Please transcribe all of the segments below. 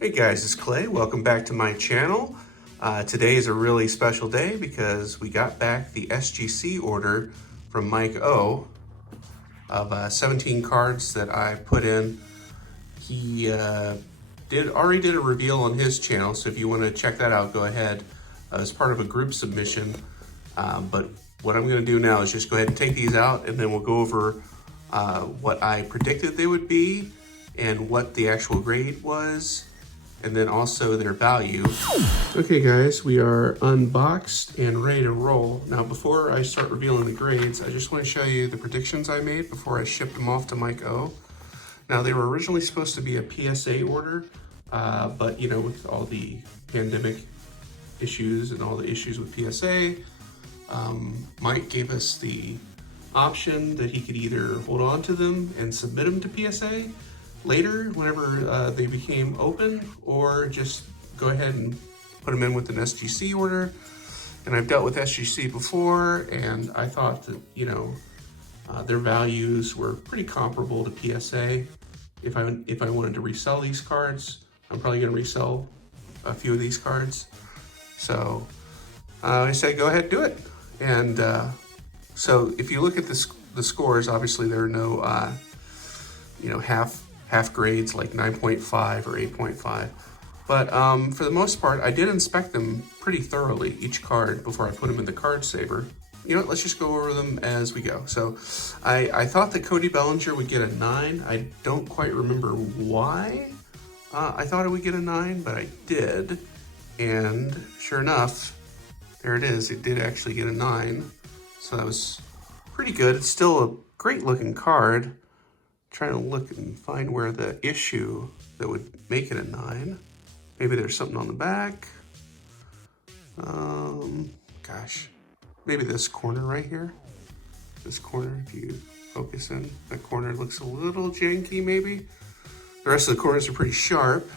Hey guys, it's Clay. Welcome back to my channel. Today is a really special day because we got back the SGC order from MikeO of 17 cards that I put in. He already did a reveal on his channel, so if you want to check that out, go ahead. It's part of a group submission. But what I'm going to do now is just go ahead and take these out, and then we'll go over what I predicted they would be and what the actual grade was, and then also their value. Okay guys, we are unboxed and ready to roll. Now before I start revealing the grades, I just want to show you the predictions I made before I shipped them off to MikeO. Now they were originally supposed to be a PSA order, but you know, with all the pandemic issues and all the issues with PSA, Mike gave us the option that he could either hold on to them and submit them to PSA later whenever they became open, or just go ahead and put them in with an SGC order. And I've dealt with SGC before, and I thought that, you know, their values were pretty comparable to PSA. If I wanted to resell these cards, I'm probably gonna resell a few of these cards. So I said, go ahead, do it. And so if you look at the scores, obviously there are no, you know, half grades like 9.5 or 8.5. But for the most part, I did inspect them pretty thoroughly, each card, before I put them in the card saver. You know what, let's just go over them as we go. So I thought that Cody Bellinger would get a 9. I don't quite remember why I thought it would get a 9, but I did. And sure enough, there it is. It did actually get a 9. So that was pretty good. It's still a great looking card. Trying to look and find where the issue that would make it a 9. Maybe there's something on the back. Gosh, maybe this corner right here. This corner, if you focus in, that corner looks a little janky maybe. The rest of the corners are pretty sharp.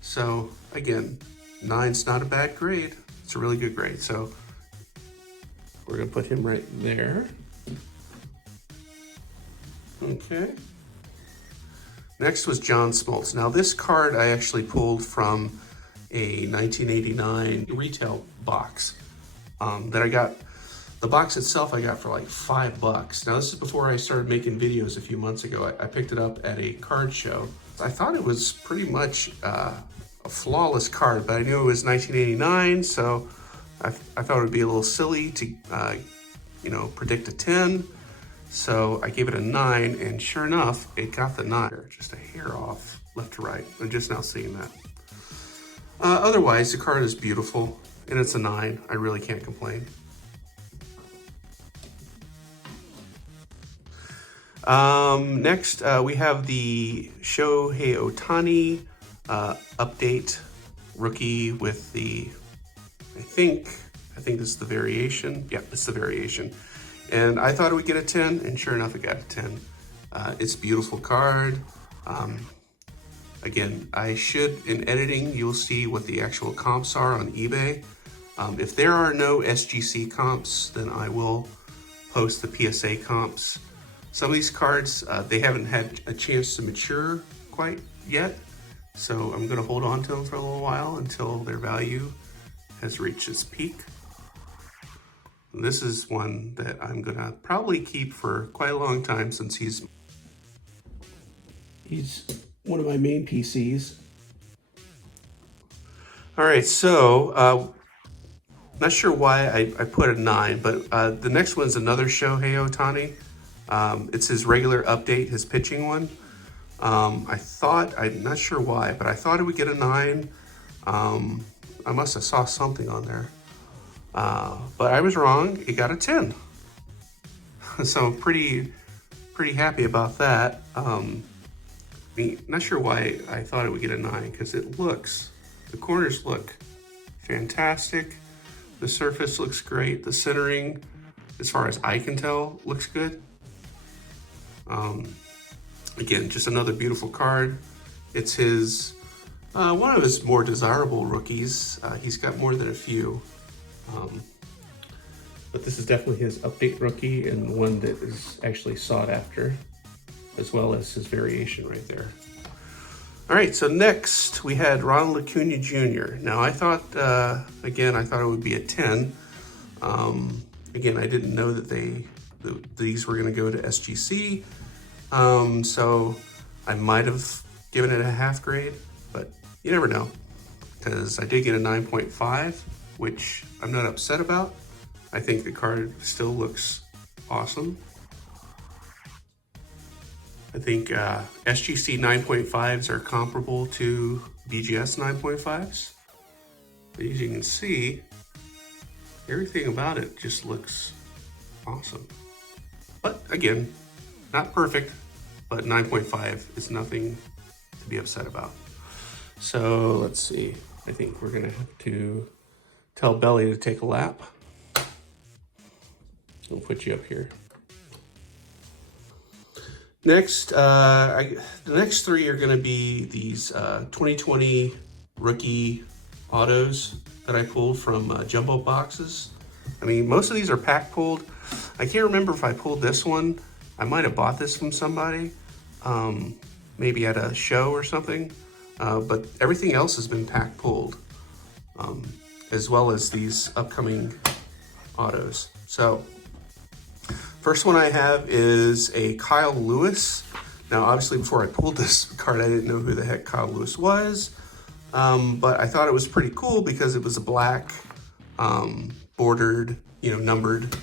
So again, 9's not a bad grade. It's a really good grade. So we're gonna put him right there. Okay. Next was John Smoltz. Now this card I actually pulled from a 1989 retail box that I got. The box itself I got for like $5. Now this is before I started making videos a few months ago. I picked it up at a card show. I thought it was pretty much a flawless card, but I knew it was 1989, so I thought it would be a little silly to you know, predict a 10. So I gave it a 9, and sure enough, it got the 9. Just a hair off left to right. I'm just now seeing that. Otherwise, the card is beautiful, and it's a 9. I really can't complain. Next, we have the Shohei Ohtani update rookie with the, I think this is the variation. Yep, it's the variation. And I thought it would get a 10, and sure enough, it got a 10. It's a beautiful card. Again, in editing, you'll see what the actual comps are on eBay. If there are no SGC comps, then I will post the PSA comps. Some of these cards, they haven't had a chance to mature quite yet, so I'm gonna hold on to them for a little while until their value has reached its peak. This is one that I'm gonna probably keep for quite a long time, since he's one of my main PCs. All right, so not sure why I put a 9, but the next one's another Shohei Ohtani. It's his regular update, his pitching one. I'm not sure why, but I thought it would get a 9. I must have saw something on there. But I was wrong, it got a 10. So I'm pretty happy about that. Not sure why I thought it would get a 9, because the corners look fantastic. The surface looks great. The centering, as far as I can tell, looks good. Again, just another beautiful card. It's his, one of his more desirable rookies. He's got more than a few. But this is definitely his update rookie, and one that is actually sought after, as well as his variation right there. All right, so next we had Ronald Acuna Jr. Now I thought, again, I thought it would be a 10. Again, I didn't know that these were gonna go to SGC. So I might have given it a half grade, but you never know, because I did get a 9.5, which I'm not upset about. I think the card still looks awesome. I think SGC 9.5s are comparable to BGS 9.5s. But as you can see, everything about it just looks awesome. But again, not perfect, but 9.5 is nothing to be upset about. So let's see, I think we're gonna have to tell Belly to take a lap. We'll put you up here. Next, the next three are gonna be these 2020 rookie autos that I pulled from jumbo boxes. I mean, most of these are pack pulled. I can't remember if I pulled this one. I might have bought this from somebody, maybe at a show or something, but everything else has been pack pulled, as well as these upcoming autos. So, first one I have is a Kyle Lewis. Now, obviously, before I pulled this card, I didn't know who the heck Kyle Lewis was, but I thought it was pretty cool because it was a black, bordered, numbered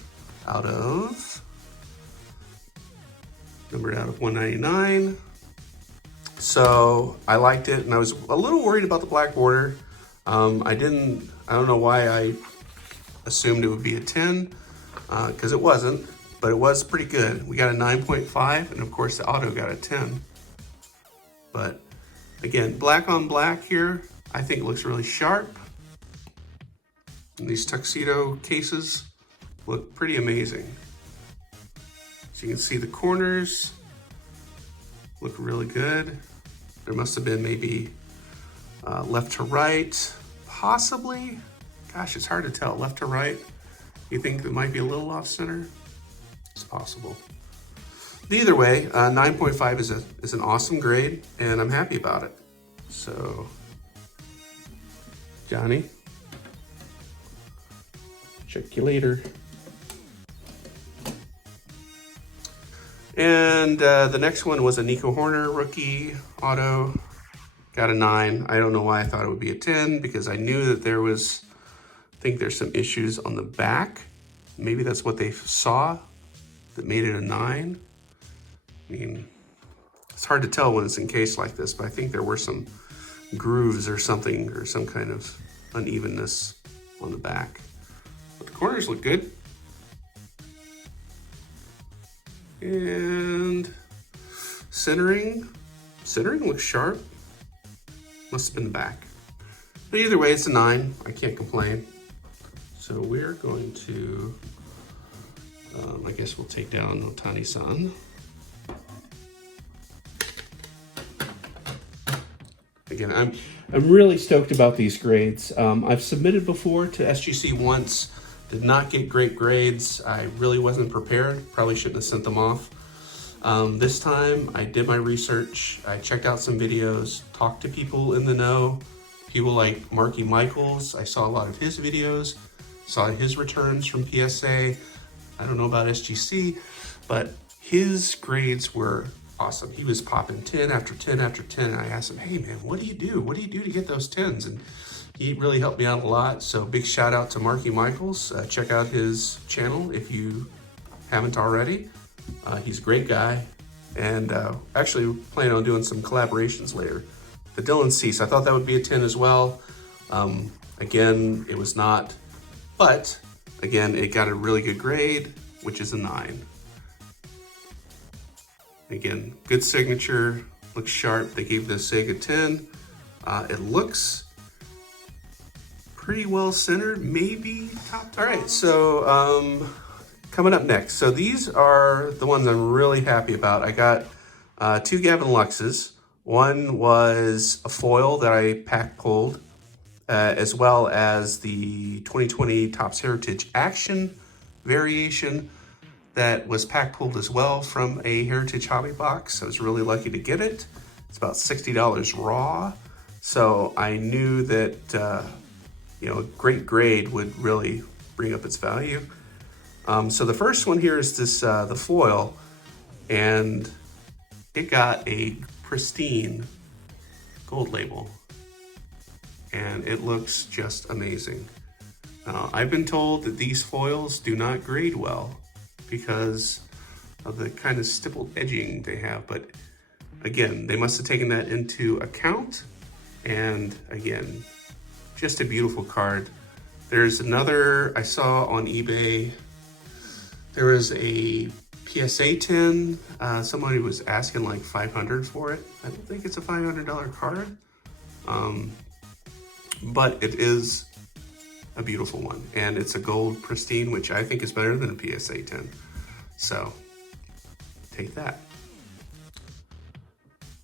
out of 199. So I liked it, and I was a little worried about the black border. I don't know why I assumed it would be a 10, because it wasn't. But it was pretty good. We got a 9.5, and of course the auto got a 10. But again, black on black here, I think it looks really sharp. And these tuxedo cases look pretty amazing. So you can see the corners look really good. There must have been maybe left to right, possibly. Gosh, it's hard to tell, left to right. You think it might be a little off center? It's possible. Either way, 9.5 is an awesome grade, and I'm happy about it. So, Johnny, check you later. And the next one was a Nico Horner rookie auto. Got a 9. I don't know why I thought it would be a 10, because I knew that I think there's some issues on the back. Maybe that's what they saw that made it a 9. I mean, it's hard to tell when it's encased like this, but I think there were some grooves or something, or some kind of unevenness on the back. But the corners look good. And centering looks sharp. Must have been the back. But either way, it's a 9. I can't complain. So we're going to, I guess we'll take down Otani-san. Again, I'm really stoked about these grades. I've submitted before to SGC once, did not get great grades. I really wasn't prepared. Probably shouldn't have sent them off. This time I did my research. I checked out some videos, talked to people in the know, people like Marky Michaels. I saw a lot of his videos, saw his returns from PSA. I don't know about SGC, but his grades were awesome. He was popping 10 after 10 after 10. And I asked him, hey man, what do you do? What do you do to get those 10s? And he really helped me out a lot. So big shout out to Marky Michaels. Check out his channel if you haven't already. He's a great guy. And actually planning on doing some collaborations later. The Dylan Cease, I thought that would be a 10 as well. Again, it was not, but again, it got a really good grade, which is a 9. Again, good signature, looks sharp. They gave the Sega 10. It looks pretty well centered, maybe top. All right, so coming up next. So these are the ones I'm really happy about. I got 2 Gavin Luxes. One was a foil that I pack pulled, as well as the 2020 Topps Heritage Action variation that was pack pulled as well from a Heritage Hobby box. I was really lucky to get it. It's about $60 raw. So I knew that, you know, a great grade would really bring up its value. So the first one here is this, the foil, and it got a pristine gold label, and it looks just amazing. I've been told that these foils do not grade well because of the kind of stippled edging they have, but again, they must have taken that into account. And again, just a beautiful card. There's another I saw on eBay. There was a PSA 10. Somebody was asking like $500 for it. I don't think it's a $500 card, but it is a beautiful one, and it's a gold pristine, which I think is better than a PSA 10. So take that.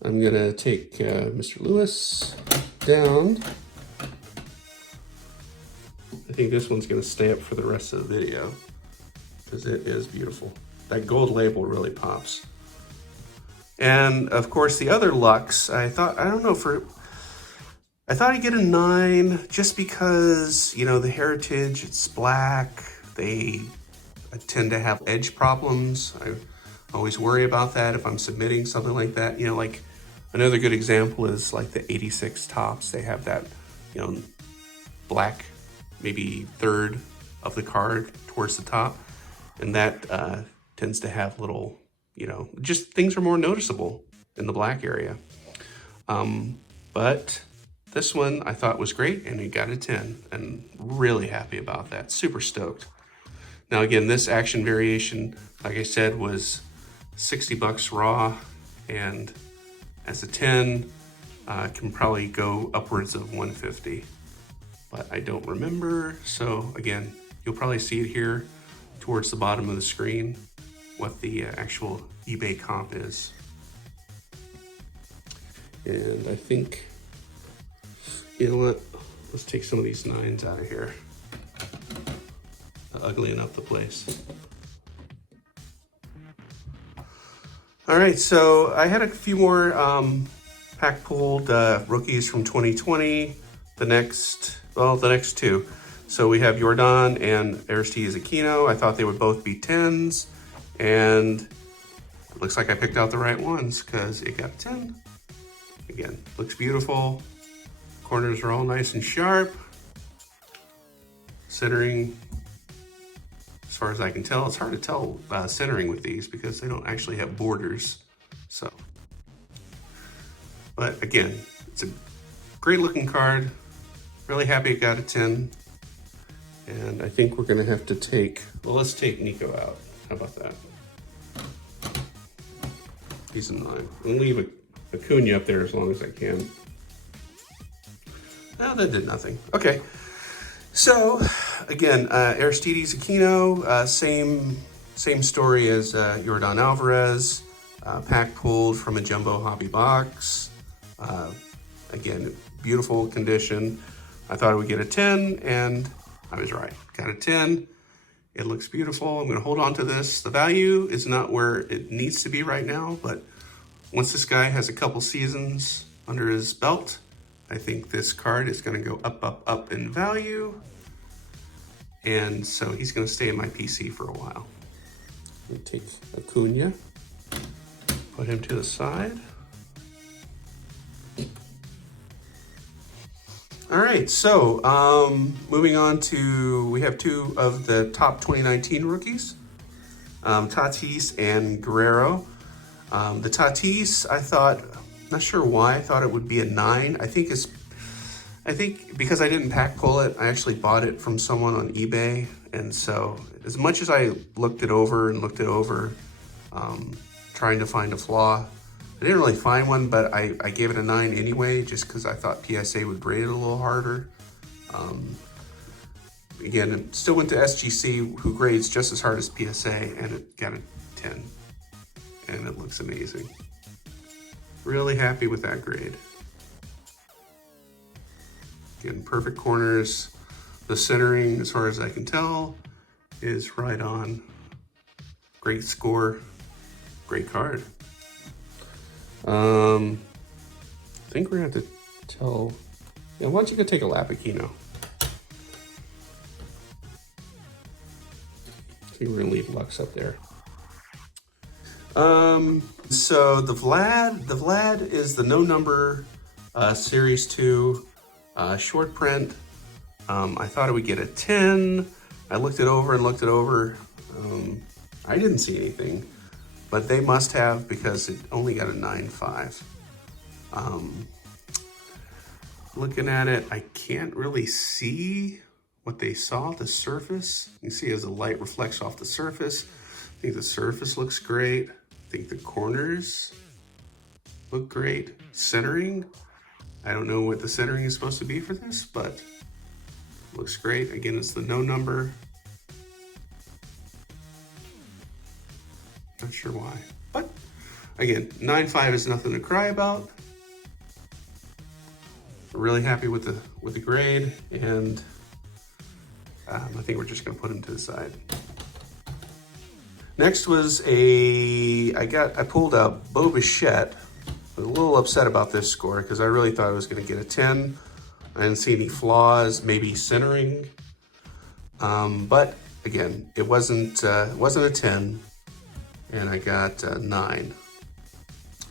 I'm gonna take Mr. Lewis down. I think this one's gonna stay up for the rest of the video because it is beautiful. That gold label really pops. And of course the other Lux, I thought I'd get a 9 just because, you know, the Heritage, it's black. They tend to have edge problems. I always worry about that if I'm submitting something like that. You know, like another good example is like the 86 tops. They have that, you know, black, maybe third of the card towards the top. And that tends to have little, you know, just things are more noticeable in the black area. But this one I thought was great, and it got a 10, and really happy about that. Super stoked. Now again, this action variation, like I said, was $60 raw, and as a 10, can probably go upwards of 150, but I don't remember. So again, you'll probably see it here towards the bottom of the screen, what the actual eBay comp is. And I think, you know what, let's take some of these 9s out of here. Uglying up the place. All right, so I had a few more pack pulled rookies from 2020. The next two. So we have Jordan and Aristides Aquino. I thought they would both be 10s, and it looks like I picked out the right ones because it got a 10. Again, looks beautiful. Corners are all nice and sharp. Centering, as far as I can tell, it's hard to tell centering with these because they don't actually have borders. So, but again, it's a great looking card. Really happy it got a 10. And I think we're gonna have to take, well, let's take Nico out. How about that? He's a 9. I'm gonna leave Acuna up there as long as I can. No, that did nothing. Okay, so again, Aristides Aquino, same story as Jordan Alvarez, pack pulled from a jumbo hobby box. Again, beautiful condition. I thought it would get a 10, and I was right. Got a 10. It looks beautiful. I'm gonna hold on to this. The value is not where it needs to be right now, but once this guy has a couple seasons under his belt, I think this card is gonna go up, up, up in value. And so he's gonna stay in my PC for a while. Let me take Acuna, put him to the side. All right, so moving on to, we have two of the top 2019 rookies, Tatis and Guerrero. The Tatis, I thought, not sure why, I thought it would be a 9. I think because I didn't pack pull it, I actually bought it from someone on eBay. And so as much as I looked it over, trying to find a flaw, I didn't really find one, but I gave it a 9 anyway, just because I thought PSA would grade it a little harder. Again, it still went to SGC, who grades just as hard as PSA, and it got a 10. And it looks amazing. Really happy with that grade. Again, perfect corners. The centering, as far as I can tell, is right on. Great score, great card. think we're gonna have to tell, yeah, why don't you go take a lap at Kino? I think we're gonna leave Lux up there. So the Vlad is the no number Series 2 short print. I thought it would get a 10. I looked it over and looked it over. I didn't see anything, but they must have because it only got a 9.5. Looking at it, I can't really see what they saw at the surface. You can see as the light reflects off the surface. I think the surface looks great. I think the corners look great. Centering, I don't know what the centering is supposed to be for this, but looks great. Again, it's the no number. Not sure why, but again, 9.5 is nothing to cry about. We're really happy with the grade, and I think we're just gonna put them to the side. Next was I pulled a Beau Bichette. I was a little upset about this score because I really thought I was gonna get a 10. I didn't see any flaws, maybe centering. But again, it wasn't a 10, and I got a 9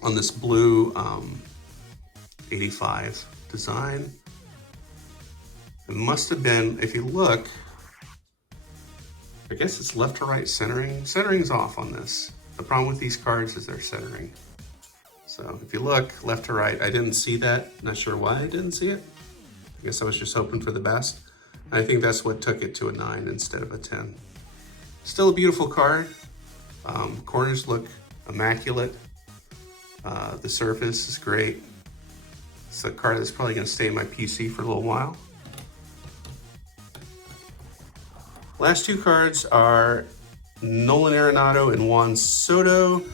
on this blue 85 design. It must have been, if you look, I guess it's left to right centering. Centering's off on this. The problem with these cards is they're centering. So if you look left to right, I didn't see that. Not sure why I didn't see it. I guess I was just hoping for the best. I think that's what took it to a 9 instead of a 10. Still a beautiful card. Corners look immaculate. The surface is great. It's a card that's probably gonna stay in my PC for a little while. Last two cards are Nolan Arenado and Juan Soto.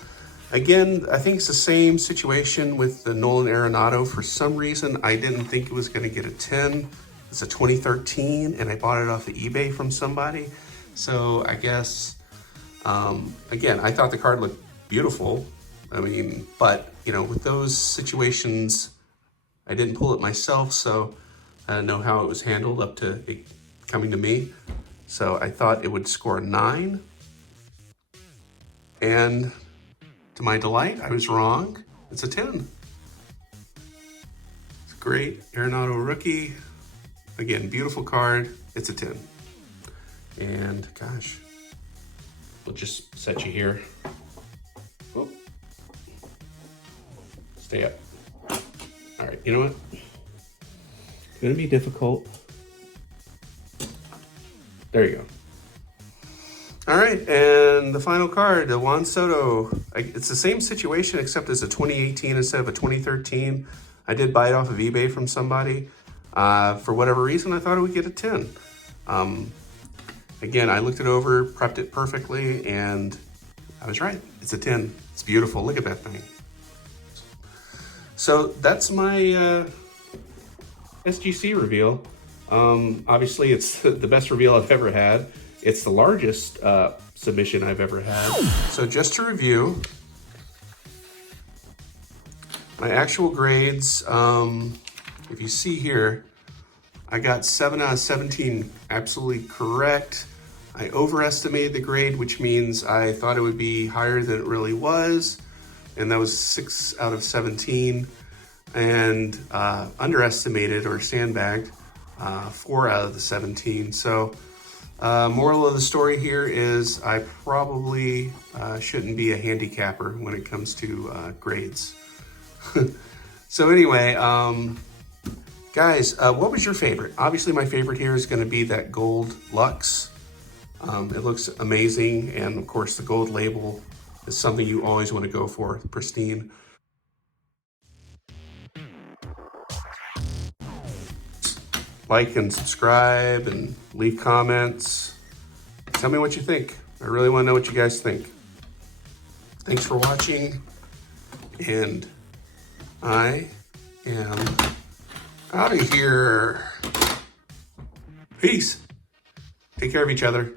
Again, I think it's the same situation with the Nolan Arenado. For some reason, I didn't think it was gonna get a 10. It's a 2013, and I bought it off of eBay from somebody. So I guess, again, I thought the card looked beautiful. I mean, but you know, with those situations, I didn't pull it myself, so I don't know how it was handled up to it coming to me. So I thought it would score a 9. And to my delight, I was wrong. It's a 10. It's a great Arenado rookie. Again, beautiful card. It's a 10. And gosh, we'll just set you here. Oh. Stay up. All right, you know what? It's gonna be difficult. There you go. All right, and the final card, the Juan Soto. It's the same situation except it's a 2018 instead of a 2013. I did buy it off of eBay from somebody. For whatever reason, I thought it would get a 10. Again, I looked it over, prepped it perfectly, and I was right. It's a 10. It's beautiful. Look at that thing. So that's my SGC reveal. Obviously, it's the best reveal I've ever had. It's the largest submission I've ever had. So just to review, my actual grades, if you see here, I got 7 out of 17 absolutely correct. I overestimated the grade, which means I thought it would be higher than it really was. And that was 6 out of 17. And underestimated or sandbagged 4 out of the 17. So moral of the story here is I probably shouldn't be a handicapper when it comes to grades. So anyway, guys, what was your favorite? Obviously my favorite here is gonna be that gold Lux. It looks amazing, and of course the gold label is something you always want to go for, pristine. Like and subscribe and leave comments. Tell me what you think. I really want to know what you guys think. Thanks for watching, and I am out of here. Peace. Take care of each other.